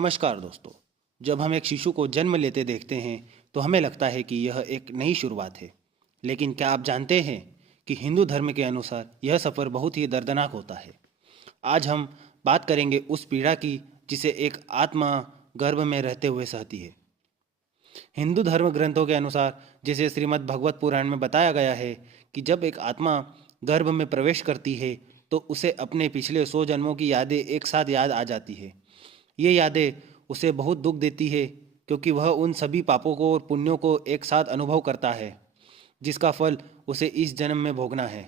नमस्कार दोस्तों। जब हम एक शिशु को जन्म लेते देखते हैं तो हमें लगता है कि यह एक नई शुरुआत है। लेकिन क्या आप जानते हैं कि हिंदू धर्म के अनुसार यह सफ़र बहुत ही दर्दनाक होता है। आज हम बात करेंगे उस पीड़ा की जिसे एक आत्मा गर्भ में रहते हुए सहती है। हिंदू धर्म ग्रंथों के अनुसार जैसे श्रीमद् भगवत पुराण में बताया गया है कि जब एक आत्मा गर्भ में प्रवेश करती है तो उसे अपने पिछले 100 जन्मों की यादें एक साथ याद आ जाती है। ये यादें उसे बहुत दुख देती है क्योंकि वह उन सभी पापों को और पुण्यों को एक साथ अनुभव करता है जिसका फल उसे इस जन्म में भोगना है।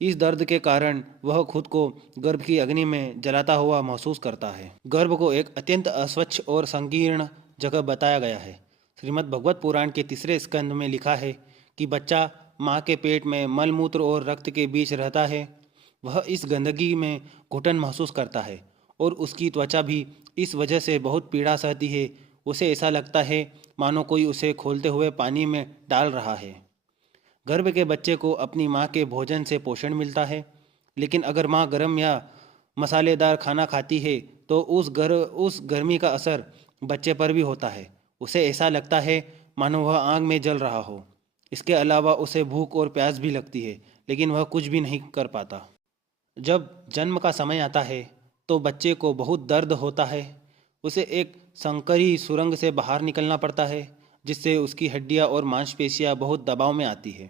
इस दर्द के कारण वह खुद को गर्भ की अग्नि में जलाता हुआ महसूस करता है। गर्भ को एक अत्यंत अस्वच्छ और संकीर्ण जगह बताया गया है। श्रीमद् भगवत पुराण के तीसरे स्कंद में लिखा है कि बच्चा माँ के पेट में मलमूत्र और रक्त के बीच रहता है। वह इस गंदगी में घुटन महसूस करता है और उसकी त्वचा भी इस वजह से बहुत पीड़ा सहती है। उसे ऐसा लगता है मानो कोई उसे खोलते हुए पानी में डाल रहा है। गर्भ के बच्चे को अपनी माँ के भोजन से पोषण मिलता है, लेकिन अगर माँ गर्म या मसालेदार खाना खाती है तो उस गर्मी का असर बच्चे पर भी होता है। उसे ऐसा लगता है मानो वह आग में जल रहा हो। इसके अलावा उसे भूख और प्यास भी लगती है, लेकिन वह कुछ भी नहीं कर पाता। जब जन्म का समय आता है तो बच्चे को बहुत दर्द होता है। उसे एक संकरी सुरंग से बाहर निकलना पड़ता है जिससे उसकी हड्डियां और मांसपेशियां बहुत दबाव में आती है।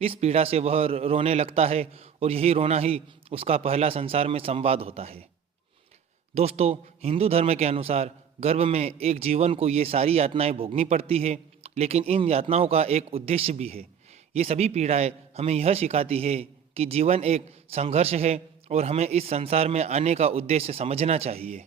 इस पीड़ा से वह रोने लगता है और यही रोना ही उसका पहला संसार में संवाद होता है। दोस्तों, हिंदू धर्म के अनुसार गर्भ में एक जीवन को ये सारी यातनाएं भोगनी पड़ती है, लेकिन इन यातनाओं का एक उद्देश्य भी है। ये सभी पीड़ाएं हमें यह सिखाती है कि जीवन एक संघर्ष है और हमें इस संसार में आने का उद्देश्य समझना चाहिए।